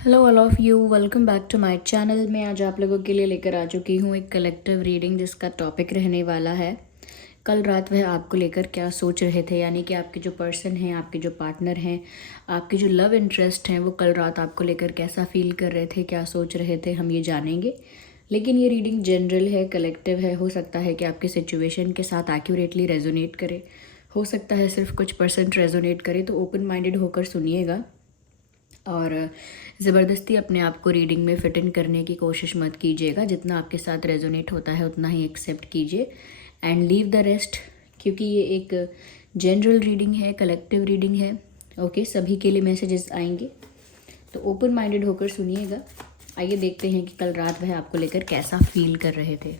Hello all of you, welcome back to my channel. मैं आज आप लोगों के लिए लेकर आ चुकी हूँ एक कलेक्टिव रीडिंग जिसका टॉपिक रहने वाला है कल रात वह आपको लेकर क्या सोच रहे थे। यानी कि आपके जो पर्सन हैं, आपके जो पार्टनर हैं, आपके जो लव इंटरेस्ट हैं, वो कल रात आपको लेकर कैसा फील कर रहे थे, क्या सोच रहे थे, हम ये जानेंगे। लेकिन ये रीडिंग जनरल है, कलेक्टिव है। हो सकता है कि आपकी सिचुएशन के साथ एक्यूरेटली रेजोनेट करे, हो सकता है सिर्फ कुछ परसेंट रेजोनेट करे। तो ओपन माइंडेड होकर सुनिएगा और ज़बरदस्ती अपने आप को रीडिंग में फिट इन करने की कोशिश मत कीजिएगा। जितना आपके साथ रेजोनेट होता है उतना ही एक्सेप्ट कीजिए एंड लीव द रेस्ट, क्योंकि ये एक जनरल रीडिंग है, कलेक्टिव रीडिंग है। ओके, सभी के लिए मैसेजेस आएंगे, तो ओपन माइंडेड होकर सुनिएगा। आइए देखते हैं कि कल रात वह आपको लेकर कैसा फील कर रहे थे।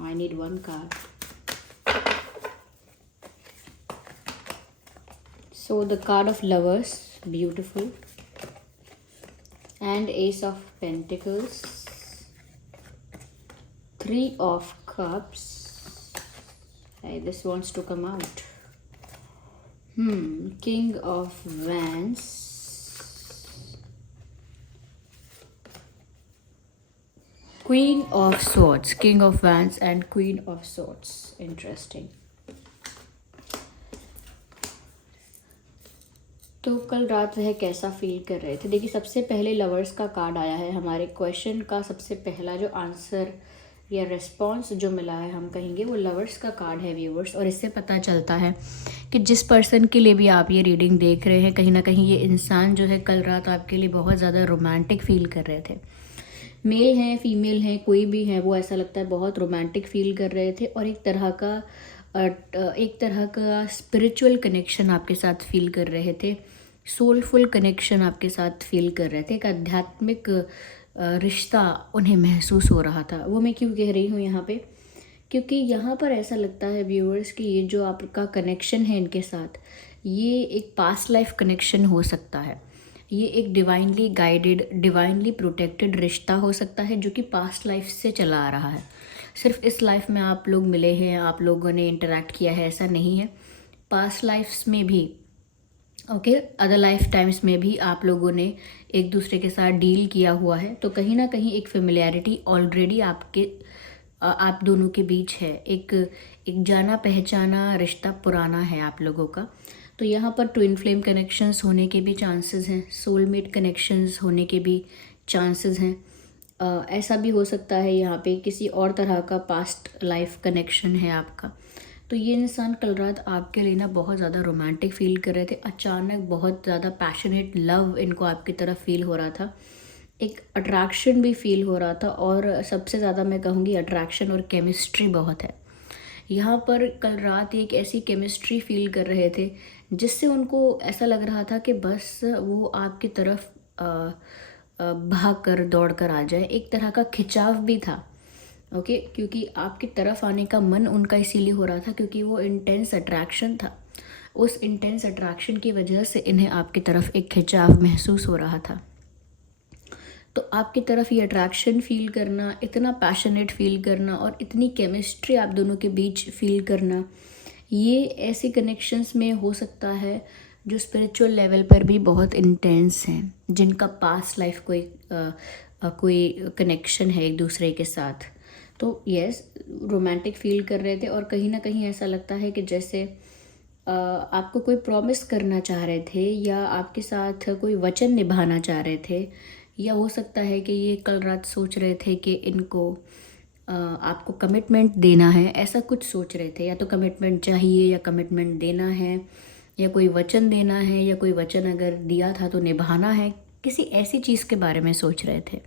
I need one card. So the card of lovers, beautiful, and ace of pentacles, three of cups. Hey, this wants to come out. King of wands, queen of swords, king of wands and queen of swords. Interesting. तो कल रात वह कैसा feel कर रहे थे। देखिए, सबसे पहले लवर्स का कार्ड आया है। हमारे क्वेश्चन का सबसे पहला जो आंसर या रिस्पॉन्स जो मिला है, हम कहेंगे वो लवर्स का कार्ड है व्यूवर्स। और इससे पता चलता है कि जिस पर्सन के लिए भी आप ये रीडिंग देख रहे हैं, कहीं ना कहीं ये इंसान जो है कल रात आपके लिए बहुत ज़्यादा रोमांटिक फील कर रहे थे। मेल हैं, फीमेल हैं, कोई भी है, वो ऐसा लगता है बहुत रोमांटिक फील कर रहे थे। और एक तरह का स्पिरिचुअल कनेक्शन आपके साथ फील कर रहे थे, सोलफुल कनेक्शन आपके साथ फील कर रहे थे। एक आध्यात्मिक रिश्ता उन्हें महसूस हो रहा था। वो मैं क्यों कह रही हूँ यहाँ पे, क्योंकि यहाँ पर ऐसा लगता है व्यूअर्स कि ये जो आपका कनेक्शन है इनके साथ, ये एक पास्ट लाइफ कनेक्शन हो सकता है। ये एक डिवाइनली गाइडेड, डिवाइनली प्रोटेक्टेड रिश्ता हो सकता है जो कि पास्ट लाइफ से चला आ रहा है। सिर्फ इस लाइफ में आप लोग मिले हैं, आप लोगों ने इंटरेक्ट किया है, ऐसा नहीं है। पास्ट लाइफ्स में भी, ओके, अदर लाइफ टाइम्स में भी आप लोगों ने एक दूसरे के साथ डील किया हुआ है। तो कहीं ना कहीं एक फेमिलियरिटी ऑलरेडी आप दोनों के बीच है। एक जाना पहचाना रिश्ता पुराना है आप लोगों का। तो यहाँ पर ट्विन फ्लेम कनेक्शंस होने के भी चांसेस हैं, सोलमेट कनेक्शंस होने के भी चांसेस हैं। ऐसा भी हो सकता है यहाँ पे किसी और तरह का पास्ट लाइफ कनेक्शन है आपका। तो ये इंसान कल रात आपके लिए ना बहुत ज़्यादा रोमांटिक फील कर रहे थे। अचानक बहुत ज़्यादा पैशनेट लव इनको आपकी तरफ फील हो रहा था, एक अट्रैक्शन भी फील हो रहा था। और सबसे ज़्यादा मैं कहूँगी अट्रैक्शन और केमिस्ट्री बहुत है यहाँ पर। कल रात एक ऐसी केमिस्ट्री फील कर रहे थे जिससे उनको ऐसा लग रहा था कि बस वो आपकी तरफ भाग कर दौड़ कर आ जाए। एक तरह का खिंचाव भी था, ओके, क्योंकि आपकी तरफ आने का मन उनका इसीलिए हो रहा था क्योंकि वो इंटेंस अट्रैक्शन था। उस इंटेंस अट्रैक्शन की वजह से इन्हें आपकी तरफ एक खिंचाव महसूस हो रहा था। तो आपकी तरफ ये अट्रैक्शन फील करना, इतना पैशनेट फील करना और इतनी केमिस्ट्री आप दोनों के बीच फील करना, ये ऐसे कनेक्शंस में हो सकता है जो स्पिरिचुअल लेवल पर भी बहुत इंटेंस हैं, जिनका पास्ट लाइफ कोई कनेक्शन है एक दूसरे के साथ। तो यस, रोमांटिक फील कर रहे थे। और कहीं ना कहीं ऐसा लगता है कि जैसे आपको कोई प्रॉमिस करना चाह रहे थे या आपके साथ कोई वचन निभाना चाह रहे थे। या हो सकता है कि ये कल रात सोच रहे थे कि इनको आपको कमिटमेंट देना है, ऐसा कुछ सोच रहे थे। या तो कमिटमेंट चाहिए या कमिटमेंट देना है, या कोई वचन देना है, या कोई वचन अगर दिया था तो निभाना है, किसी ऐसी चीज़ के बारे में सोच रहे थे।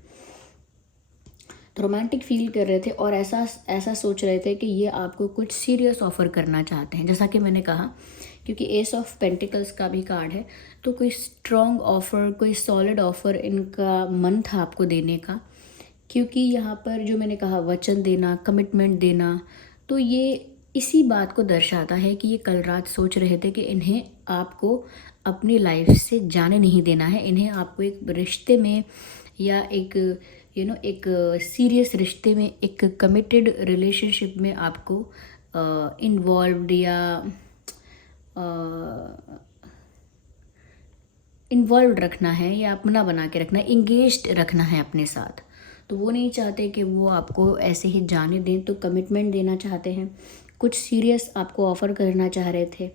तो रोमांटिक फील कर रहे थे और ऐसा सोच रहे थे कि ये आपको कुछ सीरियस ऑफ़र करना चाहते हैं। जैसा कि मैंने कहा, क्योंकि एस ऑफ पेंटिकल्स का भी कार्ड है, तो कोई स्ट्रॉन्ग ऑफ़र, कोई सॉलिड ऑफ़र इनका मन था आपको देने का। क्योंकि यहाँ पर जो मैंने कहा वचन देना, कमिटमेंट देना, तो ये इसी बात को दर्शाता है कि ये कल रात सोच रहे थे कि इन्हें आपको अपनी लाइफ से जाने नहीं देना है। इन्हें आपको एक रिश्ते में या एक एक सीरियस रिश्ते में, एक कमिटेड रिलेशनशिप में आपको इन्वॉल्व्ड या इन्वॉल्व रखना है या अपना बना के रखना है, इंगेज्ड रखना है अपने साथ। तो वो नहीं चाहते कि वो आपको ऐसे ही जाने दें, तो कमिटमेंट देना चाहते हैं, कुछ सीरियस आपको ऑफ़र करना चाह रहे थे,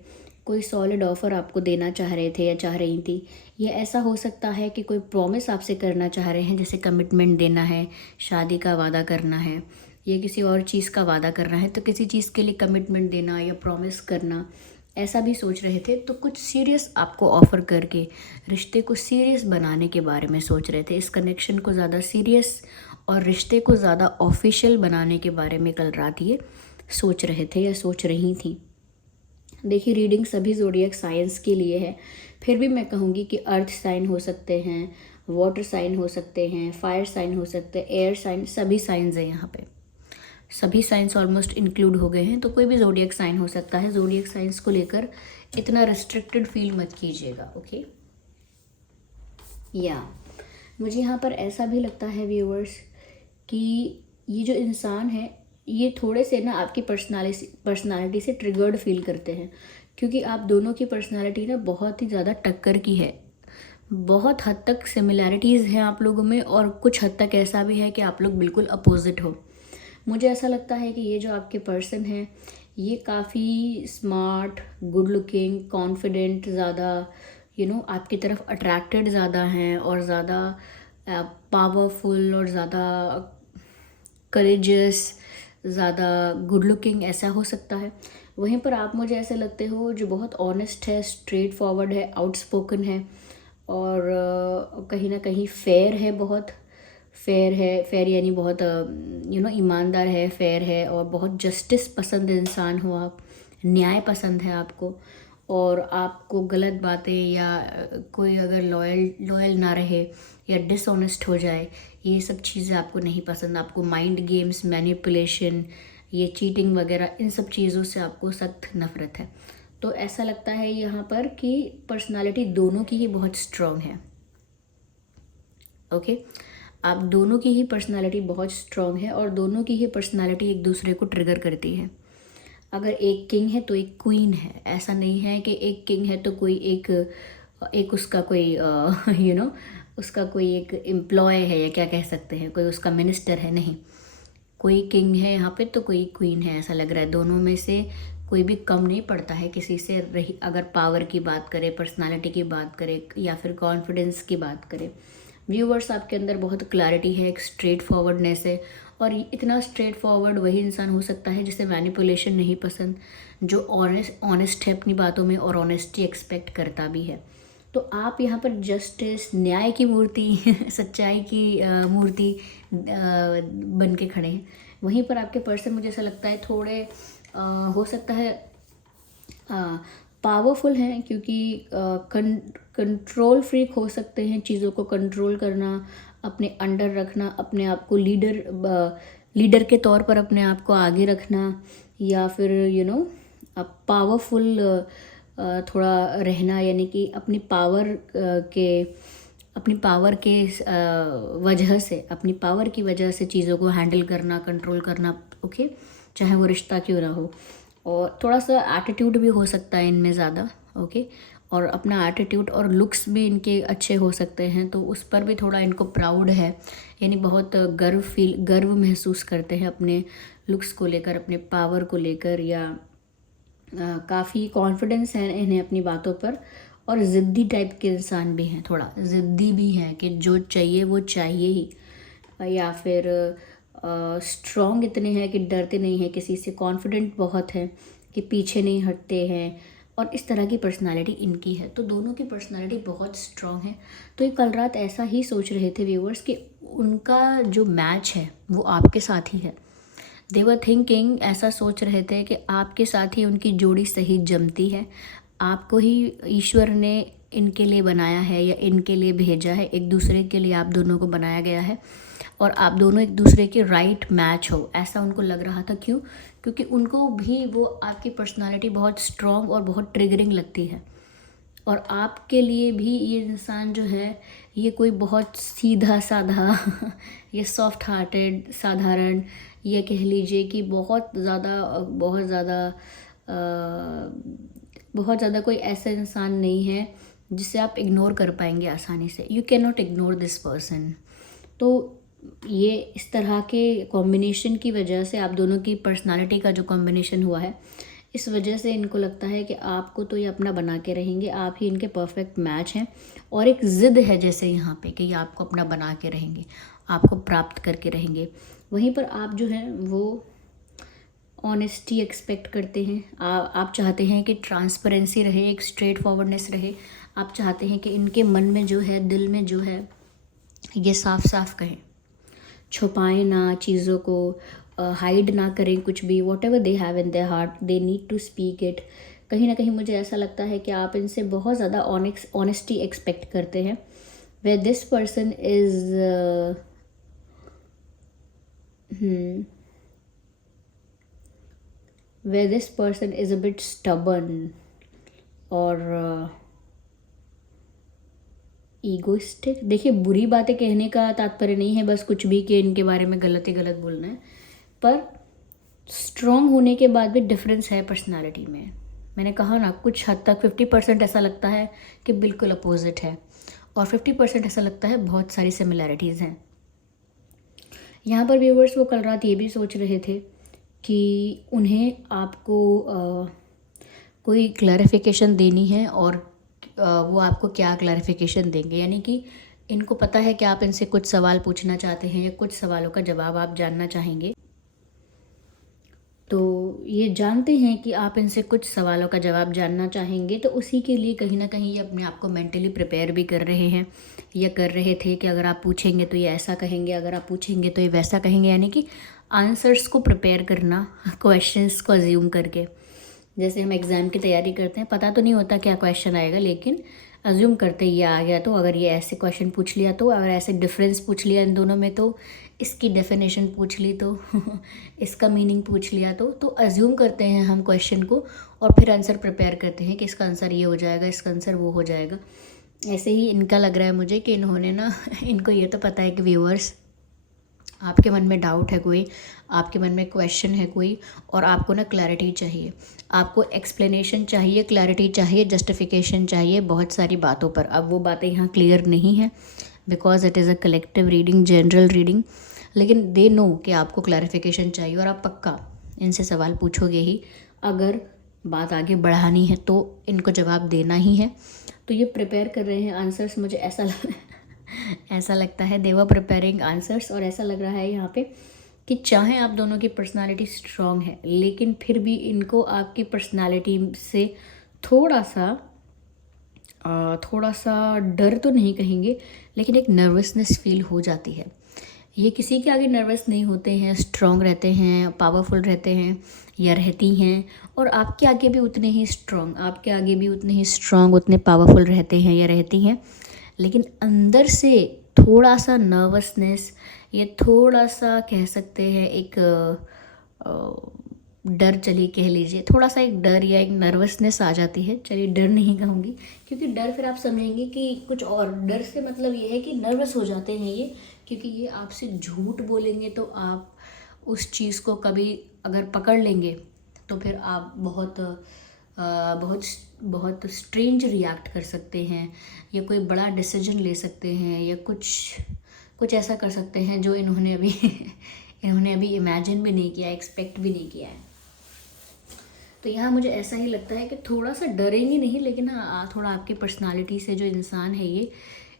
कोई सॉलिड ऑफ़र आपको देना चाह रहे थे या चाह रही थी। या ऐसा हो सकता है कि कोई प्रॉमिस आपसे करना चाह रहे हैं, जैसे कमिटमेंट देना है, शादी का वादा करना है या किसी और चीज़ का वादा करना है, तो किसी चीज़ के लिए कमिटमेंट देना या प्रॉमिस करना, ऐसा भी सोच रहे थे। तो कुछ सीरियस आपको ऑफ़र करके रिश्ते को सीरियस बनाने के बारे में सोच रहे थे, इस कनेक्शन को ज़्यादा सीरियस और रिश्ते को ज़्यादा ऑफिशियल बनाने के बारे में कल रात ये सोच रहे थे या सोच रही थी। देखिए, रीडिंग सभी ज़ोडिएक साइंस के लिए है, फिर भी मैं कहूँगी कि अर्थ साइन हो सकते हैं, वाटर साइन हो सकते हैं, फायर साइन हो सकते हैं, एयर साइन, सभी साइंस हैं यहाँ पे, सभी साइंस ऑलमोस्ट इंक्लूड हो गए हैं। तो कोई भी ज़ोडिएक साइन हो सकता है। ज़ोडिएक साइंस को लेकर इतना रिस्ट्रिक्टेड फील मत कीजिएगा, ओके। या मुझे यहाँ पर ऐसा भी लगता है व्यूअर्स कि ये जो इंसान है, ये थोड़े से ना आपकी पर्सनालिटी से ट्रिगर्ड फील करते हैं, क्योंकि आप दोनों की पर्सनालिटी ना बहुत ही ज़्यादा टक्कर की है। बहुत हद तक सिमिलैरिटीज़ हैं आप लोगों में, और कुछ हद तक ऐसा भी है कि आप लोग बिल्कुल अपोजिट हो। मुझे ऐसा लगता है कि ये जो आपके पर्सन हैं, ये काफ़ी स्मार्ट, गुड लुकिंग, कॉन्फिडेंट, ज़्यादा आपकी तरफ अट्रैक्टेड ज़्यादा हैं, और ज़्यादा पावरफुल और ज़्यादा करेजियस, ज़्यादा गुड लुकिंग, ऐसा हो सकता है। वहीं पर आप मुझे ऐसे लगते हो जो बहुत ऑनेस्ट है, स्ट्रेट फॉरवर्ड है, आउटस्पोकन है, और कहीं ना कहीं फेयर है, बहुत फेयर है। फेयर यानी बहुत ईमानदार है, फेयर है, और बहुत जस्टिस पसंद इंसान हो आप, न्याय पसंद है आपको, और आपको गलत बातें या कोई अगर लॉयल ना रहे या डिसऑनेस्ट हो जाए, ये सब चीज़ें आपको नहीं पसंद। आपको माइंड गेम्स, मैनिपुलेशन, ये चीटिंग वगैरह, इन सब चीज़ों से आपको सख्त नफ़रत है। तो ऐसा लगता है यहाँ पर कि पर्सनालिटी दोनों की ही बहुत स्ट्रॉन्ग है, ओके। आप दोनों की ही पर्सनालिटी बहुत स्ट्रॉन्ग है, और दोनों की ही पर्सनालिटी एक दूसरे को ट्रिगर करती है। अगर एक किंग है तो एक क्वीन है, ऐसा नहीं है कि एक किंग है तो कोई एक उसका कोई उसका कोई एक एम्प्लॉय है, या क्या कह सकते हैं, कोई उसका मिनिस्टर है, नहीं। कोई किंग है यहाँ पे तो कोई क्वीन है, ऐसा लग रहा है। दोनों में से कोई भी कम नहीं पड़ता है किसी से, रही अगर पावर की बात करें, पर्सनालिटी की बात करें, या फिर कॉन्फिडेंस की बात करें। व्यूवर्स, आपके अंदर बहुत क्लैरिटी है, एक स्ट्रेट फॉरवर्डनेस है, और इतना स्ट्रेट फॉरवर्ड वही इंसान हो सकता है जिसे मैनिपुलेशन नहीं पसंद, जो ऑनेस्ट है अपनी बातों में, और ऑनेस्टी एक्सपेक्ट करता भी है। तो आप यहाँ पर जस्टिस, न्याय की मूर्ति सच्चाई की मूर्ति बन के खड़े हैं। वहीं पर आपके पर्सन, मुझे ऐसा लगता है, थोड़े हो सकता है पावरफुल हैं, क्योंकि कंट्रोल फ्रीक हो सकते हैं, चीज़ों को कंट्रोल करना, अपने अंडर रखना, अपने आप को लीडर के तौर पर अपने आप को आगे रखना, या फिर पावरफुल थोड़ा रहना, यानी कि अपनी पावर के अपनी पावर की वजह से चीज़ों को हैंडल करना, कंट्रोल करना, ओके, चाहे वो रिश्ता क्यों ना हो। और थोड़ा सा एटीट्यूड भी हो सकता है इनमें ज़्यादा, ओके, और अपना एटीट्यूड और लुक्स भी इनके अच्छे हो सकते हैं, तो उस पर भी थोड़ा इनको प्राउड है, यानी बहुत गर्व महसूस करते हैं अपने लुक्स को लेकर, अपने पावर को लेकर, या काफ़ी कॉन्फिडेंस है इन्हें अपनी बातों पर। और ज़िद्दी टाइप के इंसान भी हैं, थोड़ा ज़िद्दी भी हैं कि जो चाहिए वो चाहिए ही, या फिर स्ट्रॉन्ग इतने हैं कि डरते नहीं हैं किसी से, कॉन्फिडेंट बहुत हैं कि पीछे नहीं हटते हैं, और इस तरह की पर्सनालिटी इनकी है। तो दोनों की पर्सनालिटी बहुत स्ट्रॉन्ग है। तो ये कल रात ऐसा ही सोच रहे थे व्यूअर्स कि उनका जो मैच है वो आपके साथ ही है। दे वर थिंकिंग, ऐसा सोच रहे थे कि आपके साथ ही उनकी जोड़ी सही जमती है, आपको ही ईश्वर ने इनके लिए बनाया है या इनके लिए भेजा है, एक दूसरे के लिए आप दोनों को बनाया गया है, और आप दोनों एक दूसरे के राइट मैच हो, ऐसा उनको लग रहा था। क्यों? क्योंकि उनको भी वो आपकी पर्सनालिटी बहुत स्ट्रॉन्ग और बहुत ट्रिगरिंग लगती है, और आपके लिए भी ये इंसान जो है ये कोई बहुत सीधा साधा ये सॉफ्ट हार्टेड साधारण, ये कह लीजिए कि बहुत ज़्यादा कोई ऐसा इंसान नहीं है जिसे आप इग्नोर कर पाएंगे आसानी से। You can not ignore this person. तो ये इस तरह के कॉम्बिनेशन की वजह से, आप दोनों की पर्सनालिटी का जो कॉम्बिनेशन हुआ है, इस वजह से इनको लगता है कि आपको तो ये अपना बना के रहेंगे, आप ही इनके परफेक्ट मैच हैं। और एक ज़िद है जैसे यहाँ पे कि ये आपको अपना बना के रहेंगे, आपको प्राप्त करके रहेंगे। वहीं पर आप जो हैं वो ऑनेस्टी एक्सपेक्ट करते हैं। आप चाहते हैं कि ट्रांसपेरेंसी रहे, एक स्ट्रेट फॉरवर्डनेस रहे। आप चाहते हैं कि इनके मन में जो है, दिल में जो है, ये साफ साफ कहें, छुपाएं ना चीज़ों को, हाइड ना करें कुछ भी। Whatever they have in their heart they need to speak it. कहीं ना कहीं मुझे ऐसा लगता है कि आप इनसे बहुत ज़्यादा ऑनेस्टी एक्सपेक्ट करते हैं। Way this person is where this person is a bit stubborn और ईगोइस्टिक। देखिए, बुरी बातें कहने का तात्पर्य नहीं है बस कुछ भी कि इनके बारे में गलत ही गलत बोलना है, पर स्ट्रॉन्ग होने के बाद भी डिफरेंस है पर्सनालिटी में। मैंने कहा ना, कुछ हद तक 50% ऐसा लगता है कि बिल्कुल अपोजिट है और 50% ऐसा लगता है बहुत सारी सिमिलैरिटीज़ हैं। यहाँ पर व्यूवर्स वो कल रात ये भी सोच रहे थे कि उन्हें आपको कोई क्लैरिफिकेशन देनी है और वो आपको क्या क्लैरिफिकेशन देंगे। यानी कि इनको पता है कि आप इनसे कुछ सवाल पूछना चाहते हैं या कुछ सवालों का जवाब आप जानना चाहेंगे, तो ये जानते हैं कि आप इनसे कुछ सवालों का जवाब जानना चाहेंगे, तो उसी के लिए कहीं ना कहीं ये अपने आप को मेंटली प्रिपेयर भी कर रहे हैं या कर रहे थे कि अगर आप पूछेंगे तो ये ऐसा कहेंगे, अगर आप पूछेंगे तो ये वैसा कहेंगे। यानी कि आंसर्स को प्रिपेयर करना, क्वेश्चंस को अज्यूम करके। जैसे हम एग्ज़ाम की तैयारी करते हैं, पता तो नहीं होता क्या क्वेश्चन आएगा, लेकिन अज्यूम करते ये आ गया तो, अगर ये ऐसे क्वेश्चन पूछ लिया तो, अगर ऐसे डिफरेंस पूछ लिया इन दोनों में तो, इसकी डेफिनेशन पूछ ली तो इसका मीनिंग पूछ लिया तो अज्यूम करते हैं हम क्वेश्चन को और फिर आंसर प्रिपेयर करते हैं कि इसका आंसर ये हो जाएगा, इसका आंसर वो हो जाएगा। ऐसे ही इनका लग रहा है मुझे कि इन्होंने ना इनको ये तो पता है कि व्यूअर्स, आपके मन में डाउट है कोई, आपके मन में क्वेश्चन है कोई, और आपको ना क्लैरिटी चाहिए, आपको एक्सप्लेनेशन चाहिए, क्लैरिटी चाहिए, जस्टिफिकेशन चाहिए बहुत सारी बातों पर। अब वो बातें यहाँ क्लियर नहीं हैं because it is a collective reading, general reading, लेकिन दे नो कि आपको क्लैरिफिकेशन चाहिए और आप पक्का इनसे सवाल पूछोगे ही। अगर बात आगे बढ़ानी है तो इनको जवाब देना ही है। तो ये प्रिपेयर कर रहे हैं आंसर्स, मुझे ऐसा लगता है दे वर प्रिपेयरिंग आंसर्स। और ऐसा लग रहा है यहाँ पे कि चाहे आप दोनों की पर्सनालिटी स्ट्रॉन्ग है, लेकिन फिर भी इनको आपकी पर्सनालिटी से थोड़ा सा डर तो नहीं कहेंगे, लेकिन एक नर्वसनेस फील हो जाती है। ये किसी के आगे नर्वस नहीं होते हैं, स्ट्रॉन्ग रहते हैं, पावरफुल रहते हैं या रहती हैं, और आपके आगे भी उतने ही स्ट्रॉन्ग, उतने पावरफुल रहते हैं या रहती हैं। लेकिन अंदर से थोड़ा सा नर्वसनेस, ये थोड़ा सा कह सकते हैं एक डर, चलिए कह लीजिए, थोड़ा सा एक डर या एक नर्वसनेस आ जाती है। चलिए डर नहीं कहूँगी, क्योंकि डर फिर आप समझेंगे कि कुछ और। डर से मतलब ये है कि नर्वस हो जाते हैं ये, क्योंकि ये आपसे झूठ बोलेंगे तो आप उस चीज़ को कभी अगर पकड़ लेंगे तो फिर आप बहुत स्ट्रेंज रिएक्ट कर सकते हैं, या कोई बड़ा डिसीजन ले सकते हैं, या कुछ ऐसा कर सकते हैं जो इन्होंने अभी इमेजिन भी नहीं किया, एक्सपेक्ट भी नहीं किया है। तो यहाँ मुझे ऐसा ही लगता है कि थोड़ा सा डरेंगे नहीं, लेकिन हाँ, थोड़ा आपकी पर्सनालिटी से जो इंसान है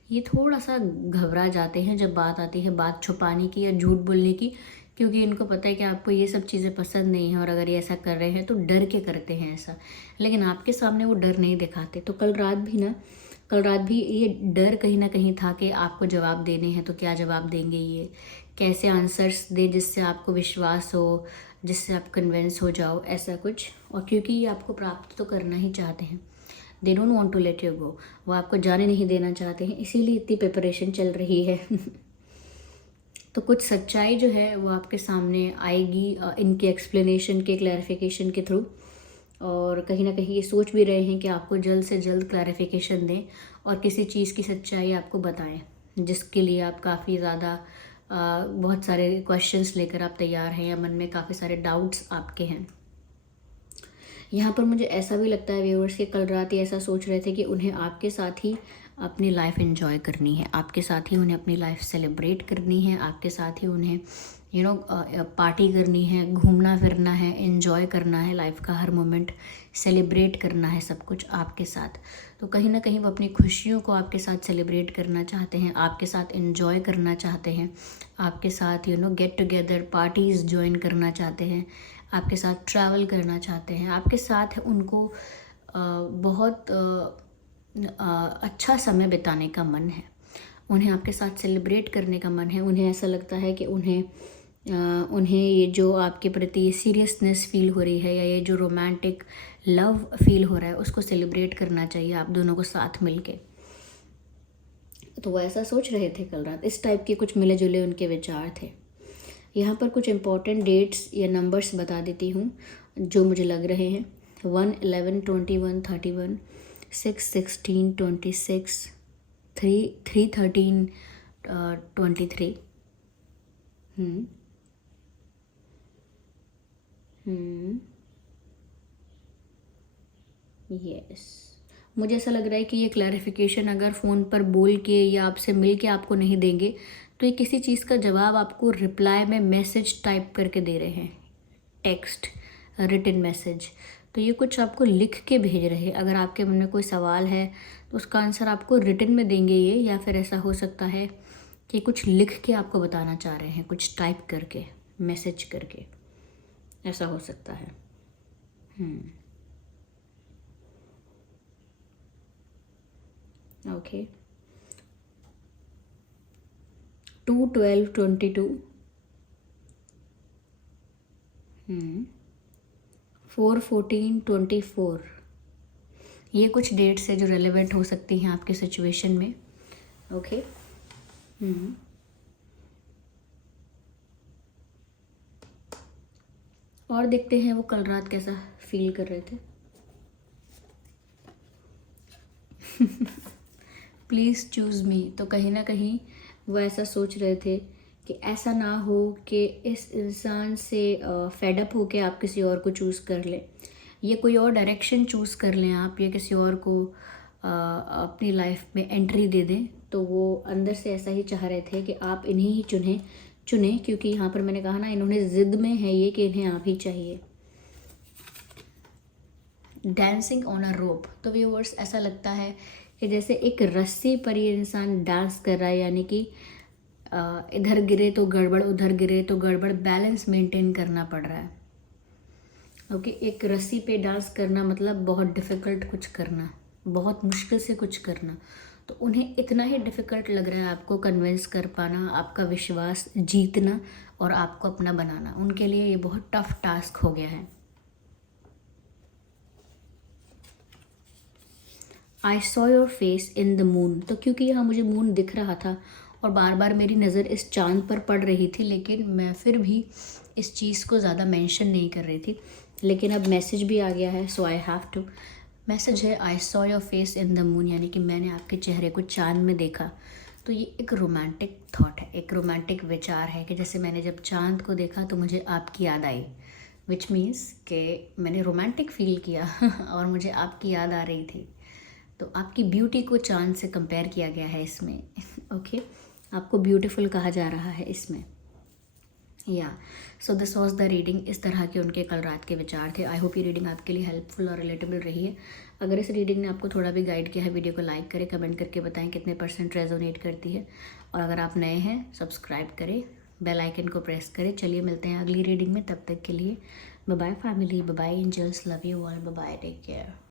ये थोड़ा सा घबरा जाते हैं जब बात आती है बात छुपाने की या झूठ बोलने की, क्योंकि इनको पता है कि आपको ये सब चीज़ें पसंद नहीं है, और अगर ये ऐसा कर रहे हैं तो डर के करते हैं ऐसा, लेकिन आपके सामने वो डर नहीं दिखाते। तो कल रात भी ये डर कहीं ना कहीं था कि आपको जवाब देने हैं तो क्या जवाब देंगे, ये कैसे आंसर्स दे जिससे आपको विश्वास हो, जिससे आप कन्विंस हो जाओ, ऐसा कुछ। और क्योंकि ये आपको प्राप्त तो करना ही चाहते हैं, they don't want to let you go, वो आपको जाने नहीं देना चाहते हैं, इसीलिए इतनी प्रिपरेशन चल रही है। तो कुछ सच्चाई जो है वो आपके सामने आएगी इनके एक्सप्लेनेशन के, क्लैरिफिकेशन के थ्रू। और कहीं ना कहीं ये सोच भी रहे हैं कि आपको जल्द से जल्द क्लैरिफिकेशन दें और किसी चीज़ की सच्चाई आपको बताएं, जिसके लिए आप काफ़ी ज़्यादा बहुत सारे क्वेश्चंस लेकर आप तैयार हैं, या मन में काफ़ी सारे डाउट्स आपके हैं। यहाँ पर मुझे ऐसा भी लगता है व्यूअर्स कि कल रात ये ऐसा सोच रहे थे कि उन्हें आपके साथ ही अपनी लाइफ एंजॉय करनी है, आपके साथ ही उन्हें अपनी लाइफ सेलिब्रेट करनी है, आपके साथ ही उन्हें पार्टी करनी है, घूमना फिरना है, एंजॉय करना है, लाइफ का हर मोमेंट सेलिब्रेट करना है, सब कुछ आपके साथ। तो कहीं ना कहीं वो अपनी खुशियों को आपके साथ सेलिब्रेट करना चाहते हैं, आपके साथ एंजॉय करना चाहते हैं, आपके साथ गेट टुगेदर पार्टीज़ ज्वाइन करना चाहते हैं, आपके साथ ट्रैवल करना चाहते हैं, आपके साथ उनको बहुत अच्छा समय बिताने का मन है, उन्हें आपके साथ सेलिब्रेट करने का मन है। उन्हें ऐसा लगता है कि उन्हें ये जो आपके प्रति सीरियसनेस फील हो रही है, या ये जो रोमांटिक लव फील हो रहा है, उसको सेलिब्रेट करना चाहिए आप दोनों को साथ मिलके। तो वो ऐसा सोच रहे थे कल रात, इस टाइप के कुछ मिले जुले उनके विचार थे। यहाँ पर कुछ इम्पॉर्टेंट डेट्स या नंबर्स बता देती हूँ जो मुझे लग रहे हैं। 1, 11, 21, 31, 6, 16, 26, 3, 13, 23। यस, मुझे ऐसा लग रहा है कि ये क्लैरिफिकेशन अगर फ़ोन पर बोल के या आपसे मिल के आपको नहीं देंगे, तो ये किसी चीज़ का जवाब आपको रिप्लाई में मैसेज टाइप करके दे रहे हैं, टेक्स्ट, रिटन मैसेज। तो ये कुछ आपको लिख के भेज रहे हैं। अगर आपके मन में कोई सवाल है तो उसका आंसर आपको रिटन में देंगे ये, या फिर ऐसा हो सकता है कि कुछ लिख के आपको बताना चाह रहे हैं, कुछ टाइप करके, मैसेज करके, ऐसा हो सकता है। ओके, 2, 12, 22, 4, 14, 24। ये कुछ डेट्स है जो रेलेवेंट हो सकती हैं आपके सिचुएशन में। ओके, और देखते हैं वो कल रात कैसा फील कर रहे थे। प्लीज़ चूज़ मी। तो कहीं ना कहीं वो ऐसा सोच रहे थे कि ऐसा ना हो कि इस इंसान से फेड अप होके आप किसी और को चूज़ कर लें, ये कोई और डायरेक्शन चूज़ कर लें आप, या किसी और को अपनी लाइफ में एंट्री दे दें। तो वो अंदर से ऐसा ही चाह रहे थे कि आप इन्हीं ही चुने, क्योंकि यहाँ पर मैंने कहा ना, इन्होंने ज़िद में है ये कि इन्हें आप ही चाहिए। डांसिंग ऑन अ रोप। तो व्यूअर्स ऐसा लगता है कि जैसे एक रस्सी पर ये इंसान डांस कर रहा है, यानी कि इधर गिरे तो गड़बड़, उधर गिरे तो गड़बड़, बैलेंस मेंटेन करना पड़ रहा है। ओके, एक रस्सी पे डांस करना मतलब बहुत डिफ़िकल्ट कुछ करना, बहुत मुश्किल से कुछ करना। तो उन्हें इतना ही डिफ़िकल्ट लग रहा है आपको कन्विंस कर पाना, आपका विश्वास जीतना और आपको अपना बनाना। उनके लिए ये बहुत टफ टास्क हो गया है। I saw your face in the moon. तो क्योंकि यहाँ मुझे मून दिख रहा था और बार बार मेरी नज़र इस चांद पर पड़ रही थी, लेकिन मैं फिर भी इस चीज़ को ज़्यादा मेंशन नहीं कर रही थी। लेकिन अब मैसेज भी आ गया है, सो आई हैव टू। मैसेज है I saw your face in the moon, यानी कि मैंने आपके चेहरे को चांद में देखा। तो ये एक रोमांटिक थॉट है, एक रोमांटिक विचार है कि जैसे मैंने जब चांद को देखा तो मुझे आपकी याद आई, विच मीन्स कि मैंने रोमांटिक फील किया और मुझे आपकी याद आ रही थी। तो आपकी ब्यूटी को चांद से कंपेयर किया गया है इसमें। ओके, आपको ब्यूटीफुल कहा जा रहा है इसमें। या so this was the reading. इस तरह के उनके कल रात के विचार थे। आई होप ये रीडिंग आपके लिए हेल्पफुल और रिलेटेबल रही है। अगर इस रीडिंग ने आपको थोड़ा भी गाइड किया है, वीडियो को लाइक करें, कमेंट करके बताएं कितने % रेजोनेट करती है। और अगर आप नए हैं, सब्सक्राइब करें, बेल आइकन को प्रेस करें। चलिए मिलते हैं अगली रीडिंग में, तब तक के लिए bye bye family, bye bye angels, love you all, bye bye, take care.